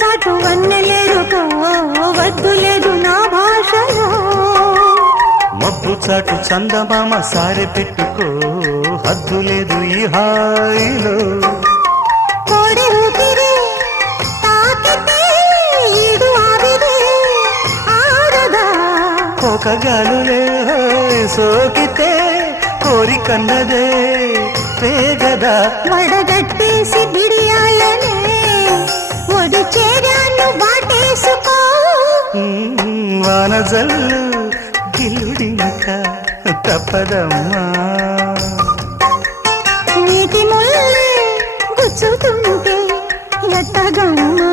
చాటు వన్నెలేరుకో వద్దు లేదు నా భాషలో మబ్బు చాటు చందమామ సారె పెట్టుకో హద్దు లేదు ఈ హాయిలో కోడి ఊపిరి తాకితే ఈడు ఆవిరి ఆడదా ఒక గాలులే సోకితే కోరికన్నదే పేగదా వడగట్టేసి బిడియాలనే ఒడి చేరాను వాటేసుకో వానజల్లు గిల్లుడింక తప్పదమ్మా నీటి ముల్లే గుచ్చుతుంటే ఎట్టగమ్మా